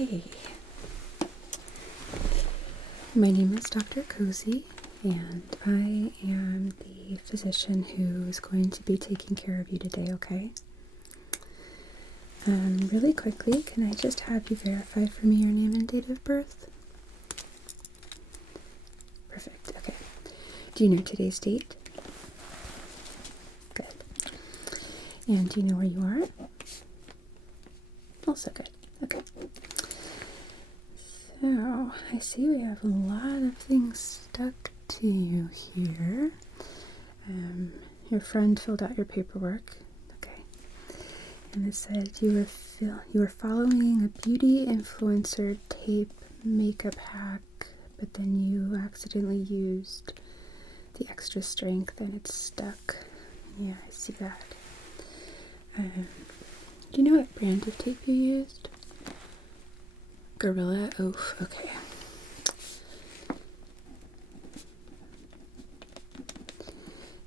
Okay. My name is Dr. Cozy, and I am the physician who is going to be taking care of you today, okay? Really quickly, can I just have you verify for me your name and date of birth? Perfect, okay. Do you know today's date? Good. And do you know where you are? Also good, okay. So, I see we have a lot of things stuck to you here. Your friend filled out your paperwork, okay. And it said you were following a beauty influencer tape makeup hack, but then you accidentally used the extra strength and it's stuck. Yeah, I see that. Do you know what brand of tape you used? Gorilla? Oof, okay.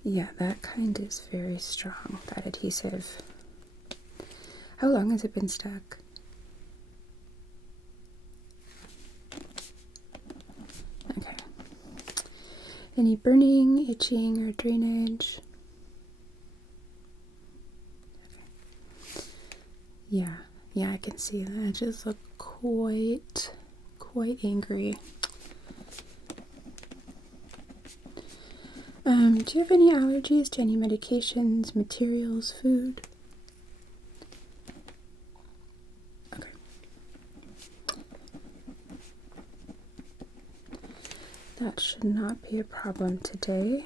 Yeah, that kind is very strong, that adhesive. How long has it been stuck? Okay. Any burning, itching, or drainage? Okay. Yeah, I can see the edges look quite angry. Do you have any allergies to any medications, materials, food? Okay. That should not be a problem today.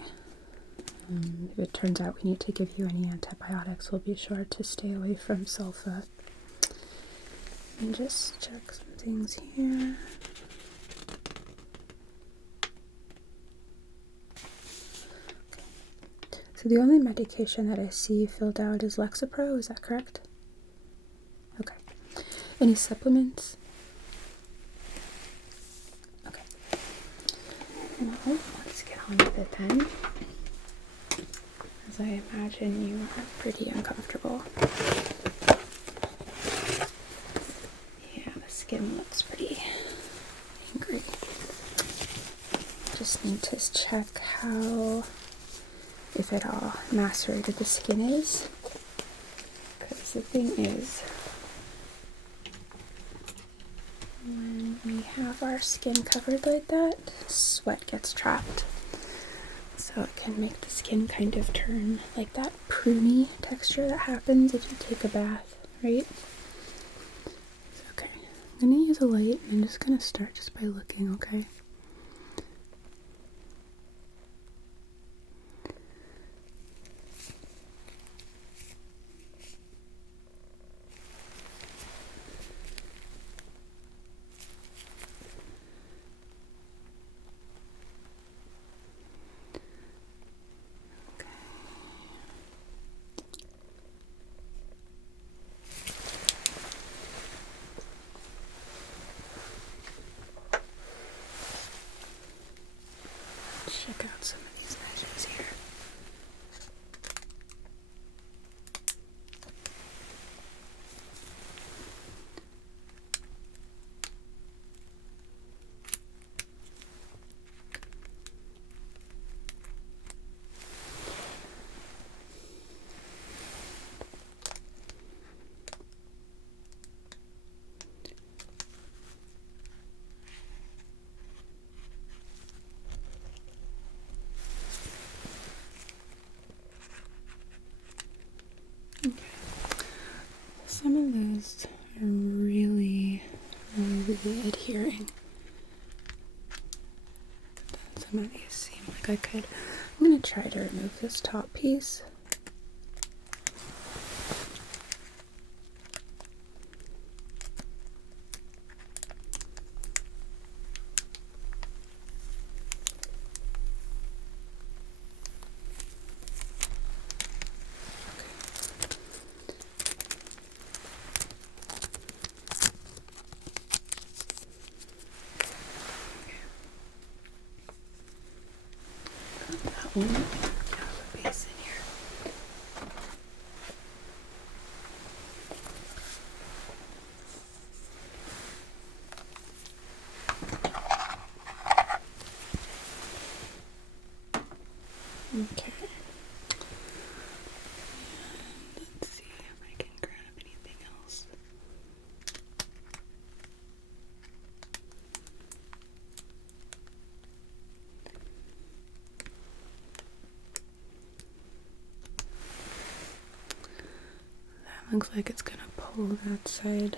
If it turns out we need to give you any antibiotics, we'll be sure to stay away from sulfa. And just check some things here. So the only medication that I see filled out is Lexapro, is that correct? Okay. Any supplements? Okay. Well, let's get on with it then. As I imagine you are pretty uncomfortable. Yeah, the skin looks pretty angry. Just need to check how, if at all, macerated the skin is. Because the thing is, when we have our skin covered like that, sweat gets trapped. So it can make the skin kind of turn like that pruny texture that happens if you take a bath, right? Okay, I'm gonna use a light and I'm just gonna start just by looking, okay? Check out some of these edges here. Okay. Some of those are really adhering. Some of these seem like I could. I'm going to try to remove this top piece. That one. Have a base in here. Looks like it's gonna pull that side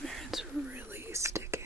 where it's really sticking.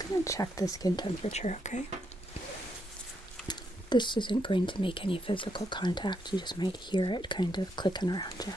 I'm going to check the skin temperature, okay? This isn't going to make any physical contact, you just might hear it kind of clicking around you.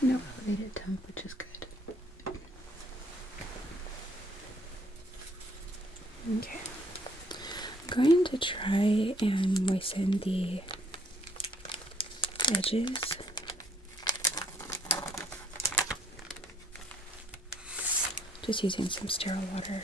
No elevated temp, which is good. Okay. I'm going to try and moisten the edges. Just using some sterile water.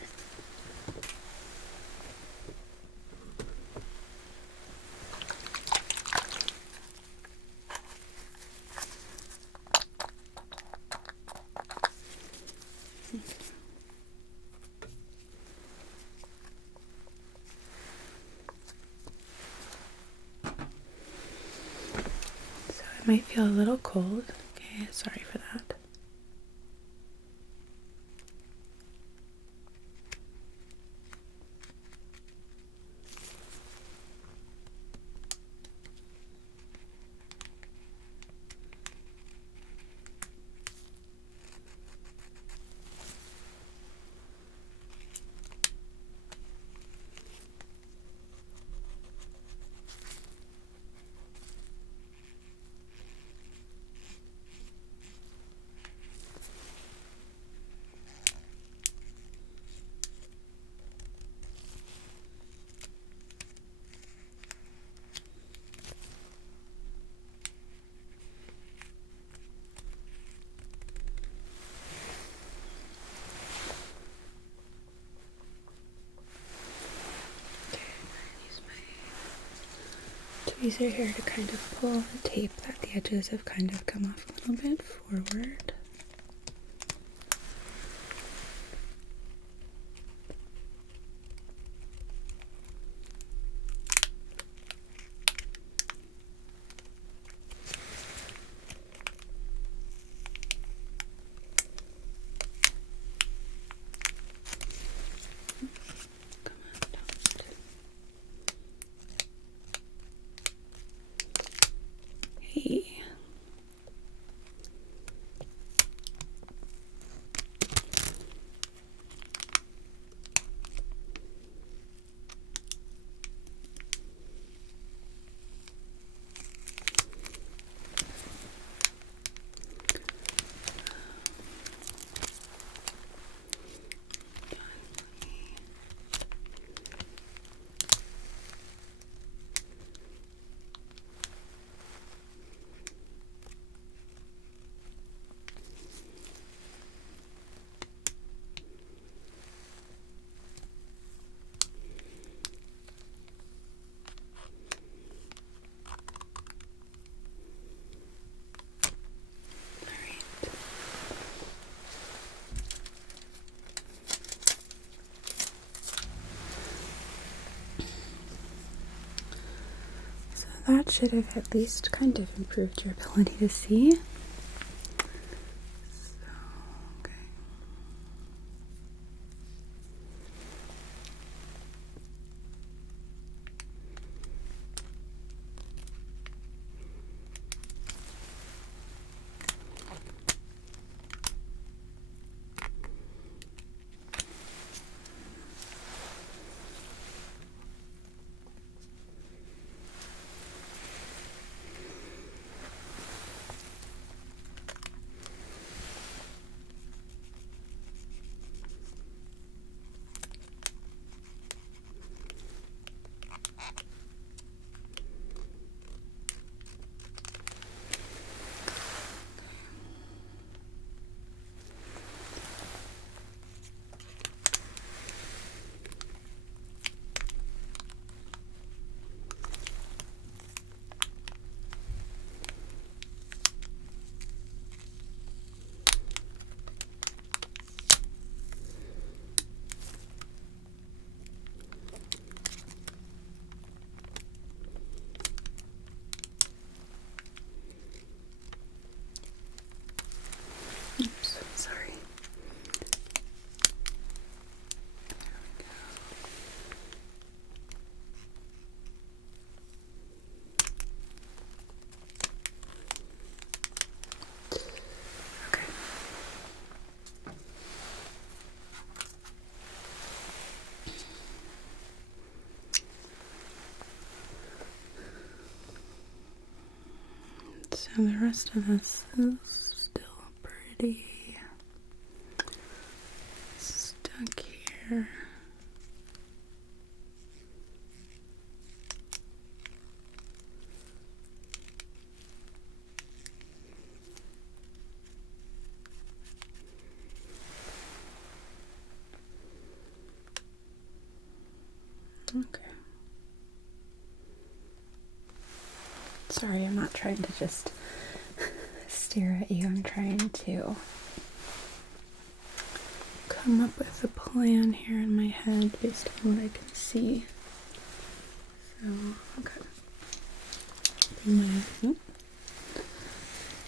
It might feel a little cold. Okay, sorry for that. Tweezer here to kind of pull the tape that the edges have kind of come off a little bit forward. that should have at least kind of improved your ability to see. So, okay. Oops, sorry. Okay. So the rest of this is still pretty stuck here. Okay. Sorry, I'm not trying to just stare at you. I'm trying to come up with a plan here in my head based on what I can see. So, okay. My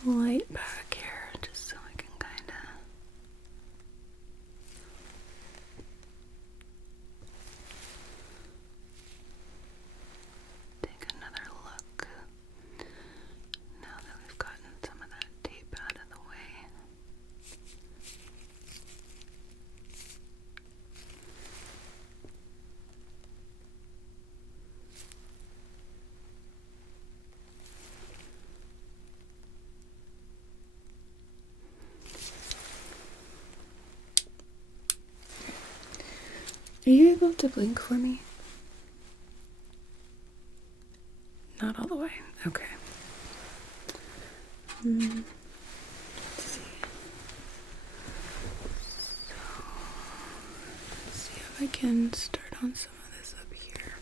light back here just so I can kind of take another look now that we've gotten some of that tape out of the way. Are you able to blink for me? Not all the way. Okay. Let's see. So, let's see if I can start on some of this up here.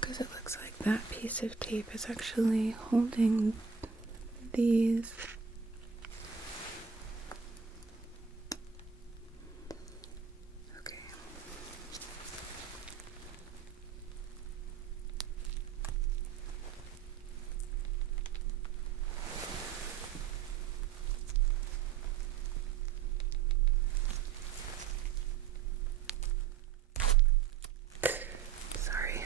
Because it looks like that piece of tape is actually holding these. Okay. Sorry.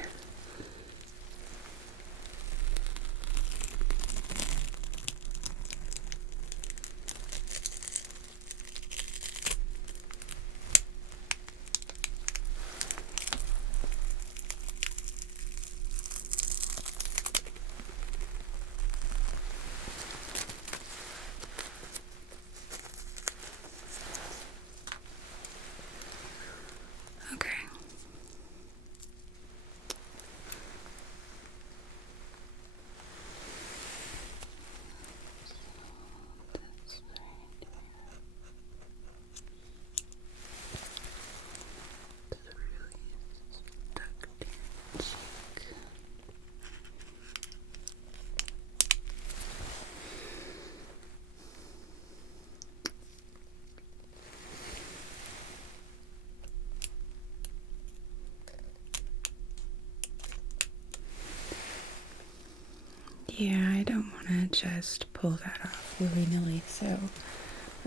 Yeah, I don't want to just pull that off willy-nilly, so,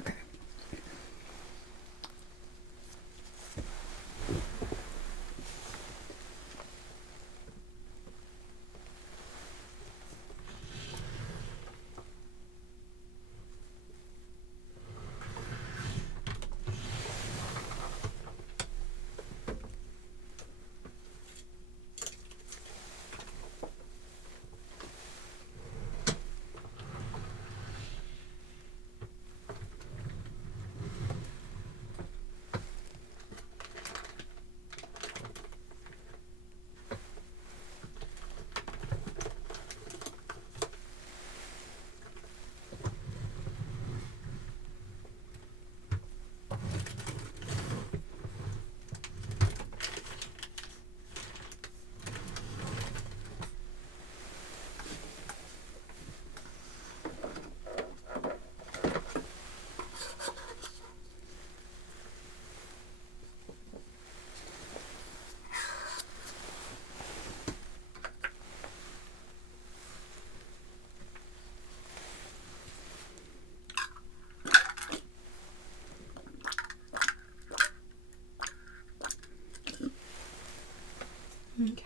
okay. Okay.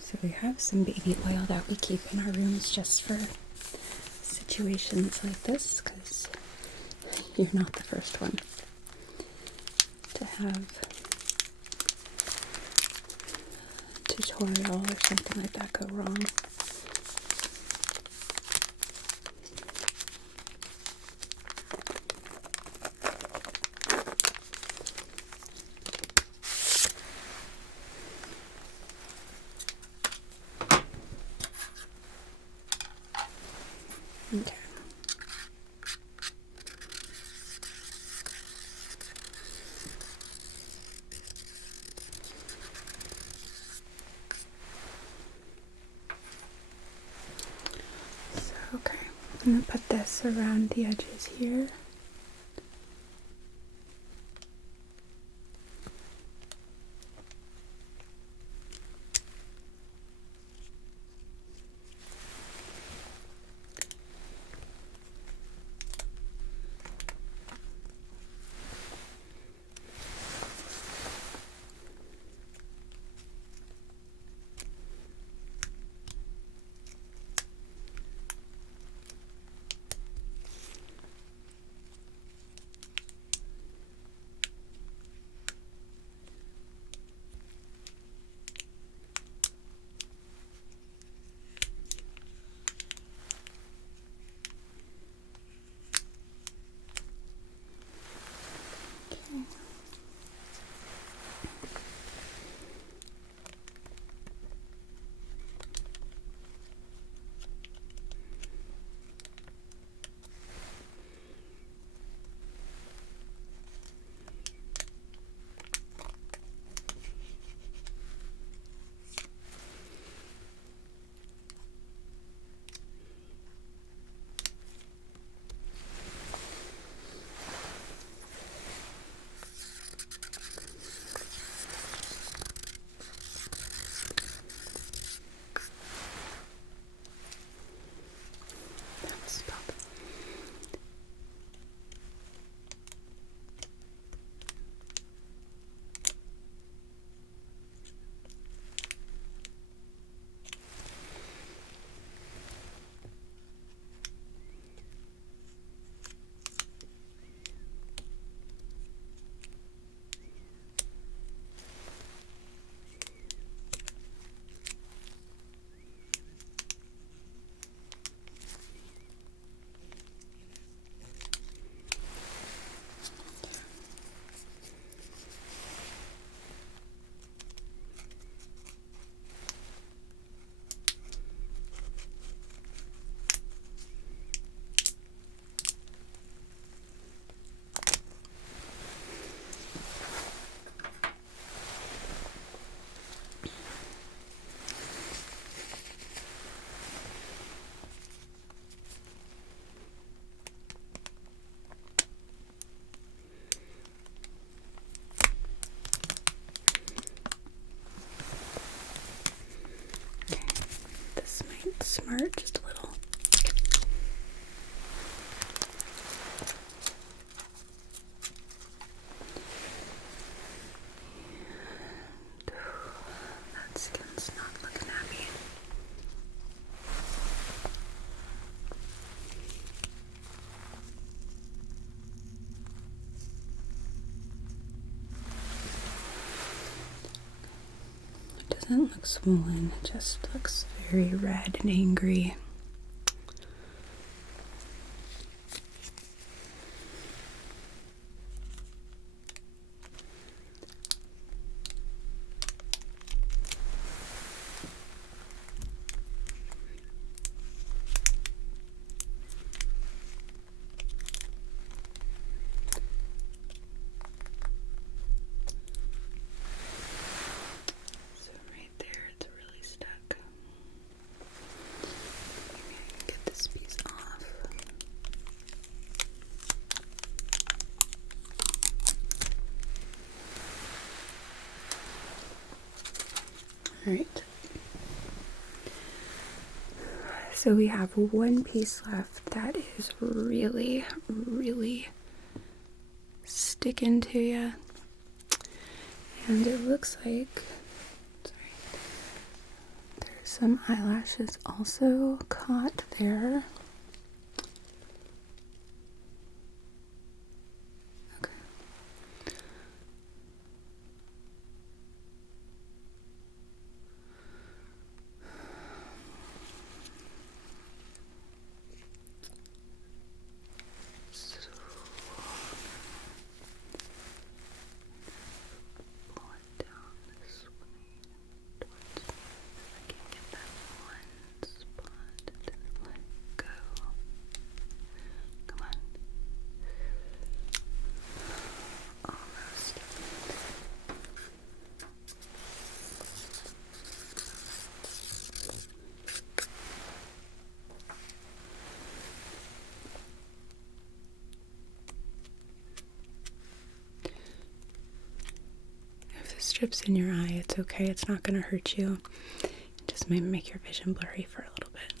So we have some baby oil that we keep in our rooms just for situations like this, because you're not the first one to have a tutorial or something like that go wrong. Okay. So, okay, I'm going to put this around the edges here. smart, just a little. That skin's not looking happy. It doesn't look swollen, it just looks very red and angry. Alright, so we have one piece left that is really, really sticking to you, and it looks like, there's some eyelashes also caught there. Strips in your eye, it's okay, it's not going to hurt you. It just might make your vision blurry for a little bit.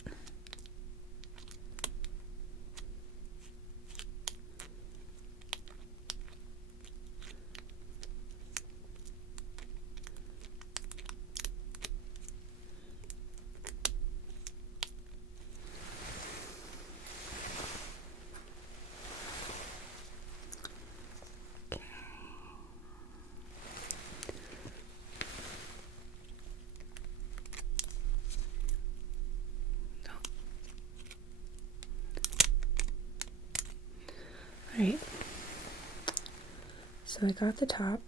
Alright, so I got the top.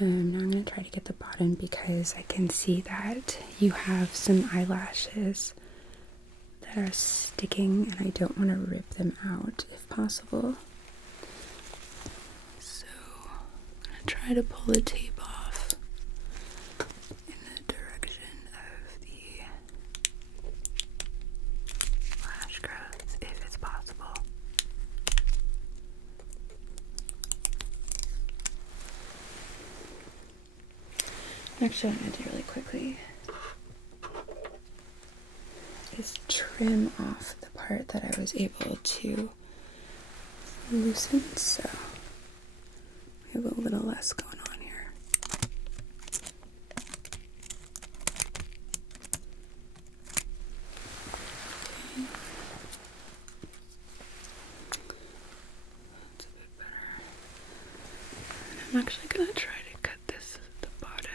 Now I'm going to try to get the bottom because I can see that you have some eyelashes that are sticking and I don't want to rip them out if possible. So I'm going to try to pull the tape off in the direction of the lash growth if it's possible. Actually, I'm going to do really quickly is trim off the part that I was able to loosen, so we have a little less going on here. Okay. That's a bit better. And I'm actually going to try to cut this at the bottom.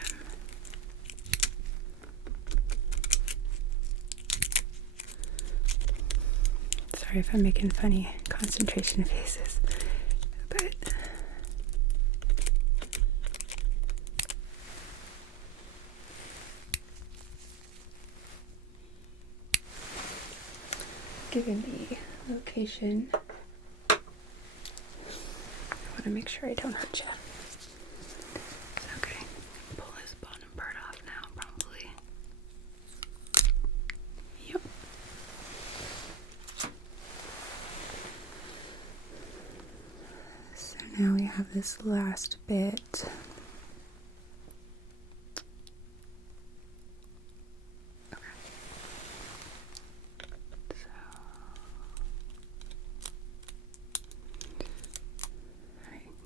Sorry if I'm making funny concentration faces, but given the location, I want to make sure I don't hurt you. Okay, pull this bottom part off now, probably. Yep. So now we have this last bit. Okay.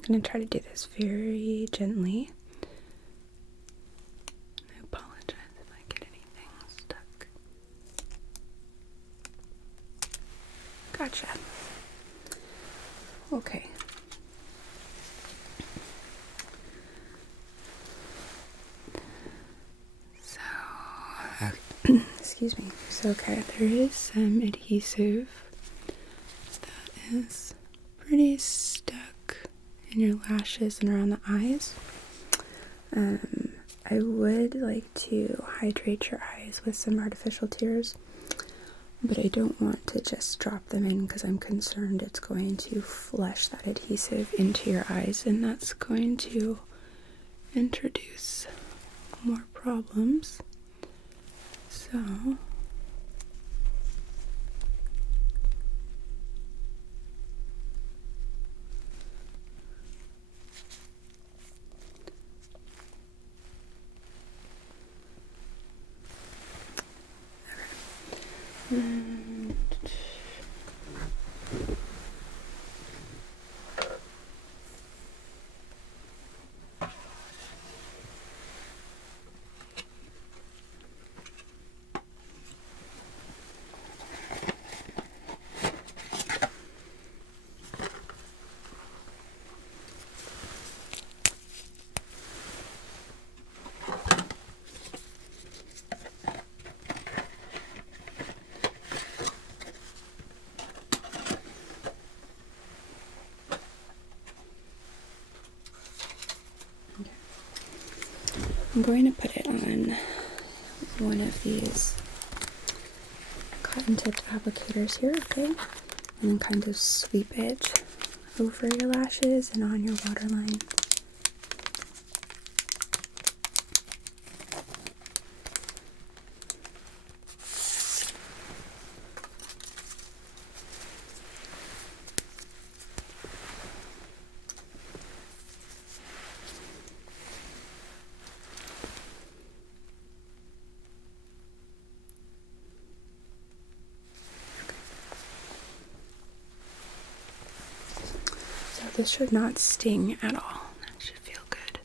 I'm going to try to do this very gently. I apologize if I get anything stuck. Gotcha. Okay. So, excuse me. So, okay, there is some adhesive that is pretty stuck in your lashes and around the eyes. I would like to hydrate your eyes with some artificial tears, but I don't want to just drop them in because I'm concerned it's going to flush that adhesive into your eyes, and that's going to introduce more problems. So I'm going to put it on one of these cotton tipped applicators here, okay? And then kind of sweep it over your lashes and on your waterline. This should not sting at all. That should feel good.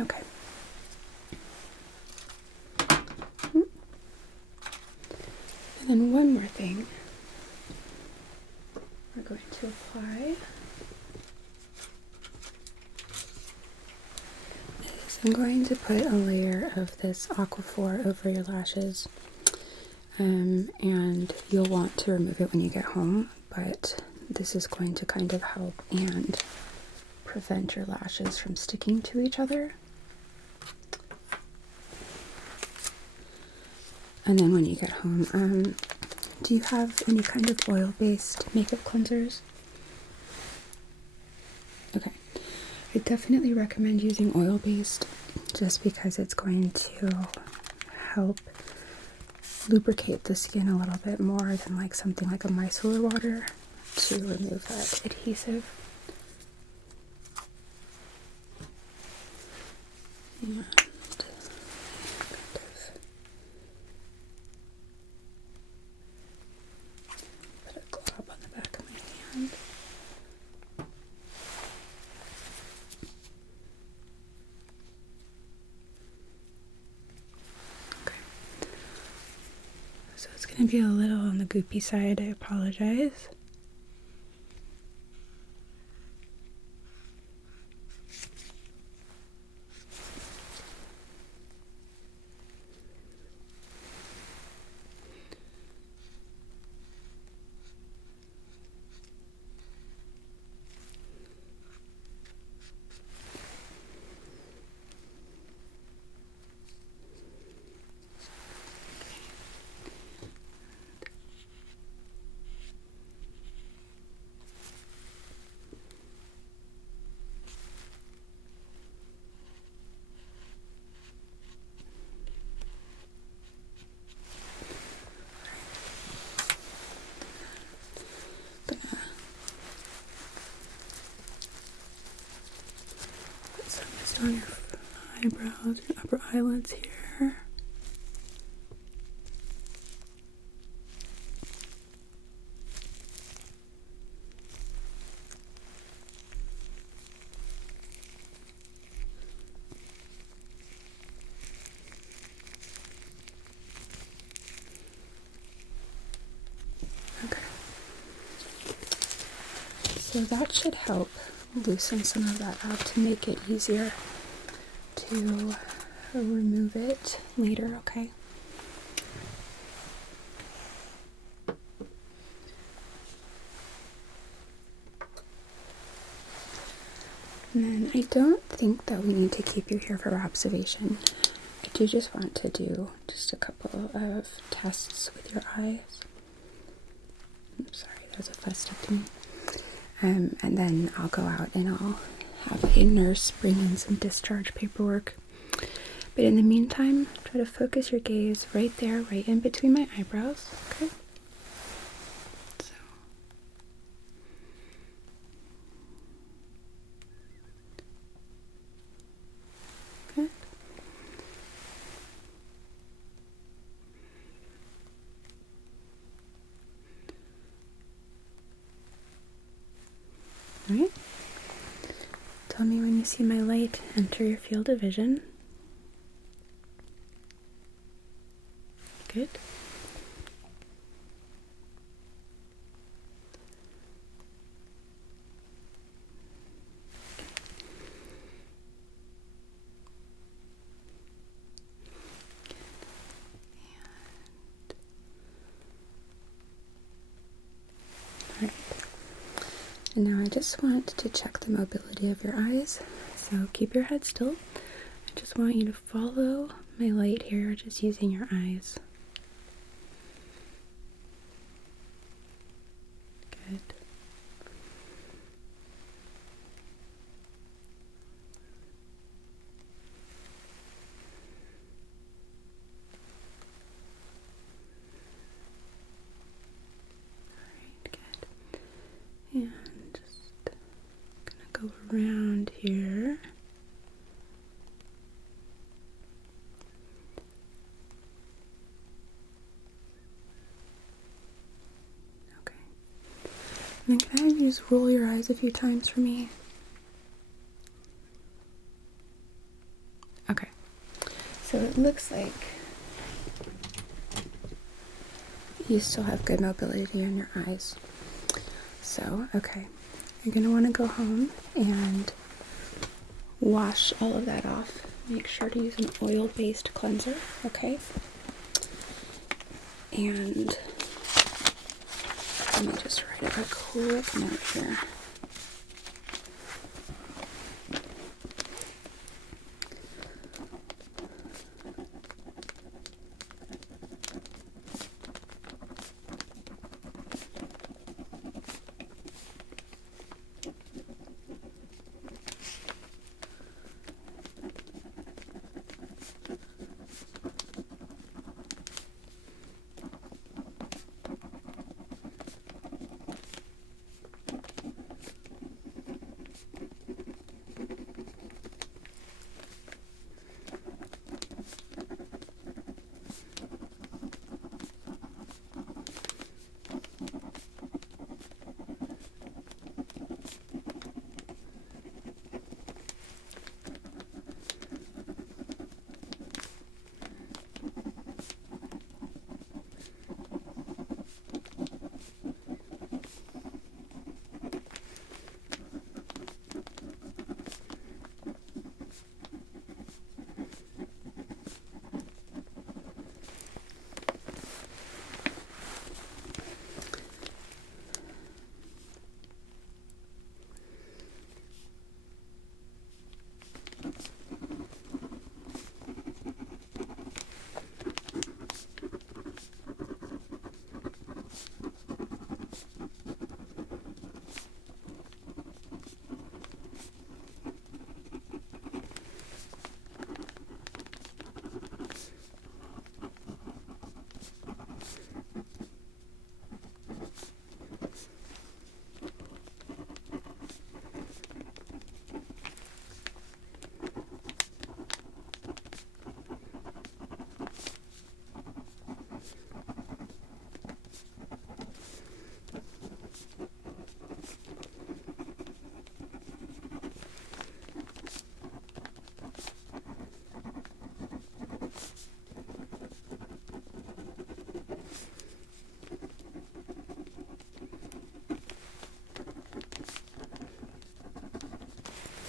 Okay. And then one more thing we're going to apply is I'm going to put a layer of this Aquaphor over your lashes, and you'll want to remove it when you get home, but this is going to kind of help and prevent your lashes from sticking to each other. And then when you get home, do you have any kind of oil-based makeup cleansers? Okay. I definitely recommend using oil-based just because it's going to help lubricate the skin a little bit more than like something like a micellar water to remove that adhesive. And put a glob on the back of my hand. Okay. So it's going to be a little on the goopy side. I apologize. Put some just on your eyebrows and upper eyelids here. Okay. So that should help loosen some of that up to make it easier to remove it later, okay? And then I don't think that we need to keep you here for observation. I do just want to do just a couple of tests with your eyes. I'm sorry, that was a festectomy. And then I'll go out and I'll have a nurse bring in some discharge paperwork. But in the meantime, try to focus your gaze right there, right in between my eyebrows, okay? So. Good. All right. Tell me when you see my light enter your field of vision. Good. Alright. And now I just want to check the mobility of your eyes. So keep your head still. I just want you to follow my light here, just using your eyes. Good. Alright, good. And just gonna go around here. Okay. And then can I have you just roll your eyes a few times for me? Okay. So it looks like you still have good mobility in your eyes. So, okay. You're going to want to go home and wash all of that off. Make sure to use an oil-based cleanser, okay? And let me just write a quick note here.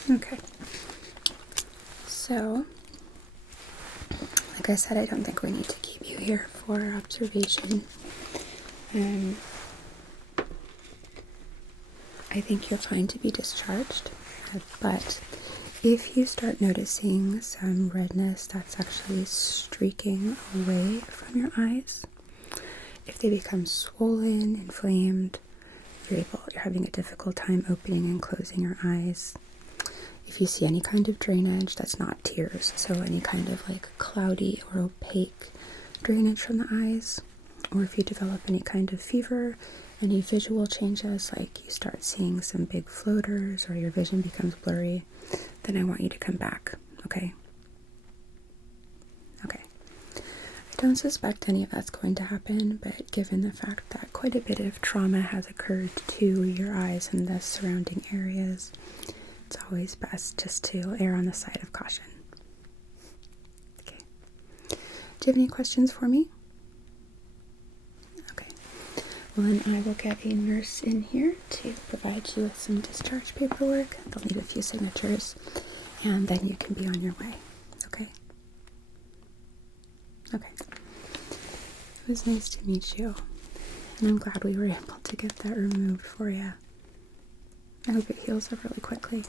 Okay. So, like I said, I don't think we need to keep you here for observation. I think you're fine to be discharged, but if you start noticing some redness that's actually streaking away from your eyes, if they become swollen, inflamed, you're having a difficult time opening and closing your eyes. If you see any kind of drainage that's not tears, so any kind of like cloudy or opaque drainage from the eyes, or if you develop any kind of fever, any visual changes, like you start seeing some big floaters or your vision becomes blurry, then I want you to come back, okay? Okay. I don't suspect any of that's going to happen, but given the fact that quite a bit of trauma has occurred to your eyes and the surrounding areas, it's always best just to err on the side of caution. Okay. Do you have any questions for me? Okay. Well, then I will get a nurse in here to provide you with some discharge paperwork. They'll need a few signatures, and then you can be on your way. Okay? Okay. It was nice to meet you, and I'm glad we were able to get that removed for you. I hope it heals up really quickly.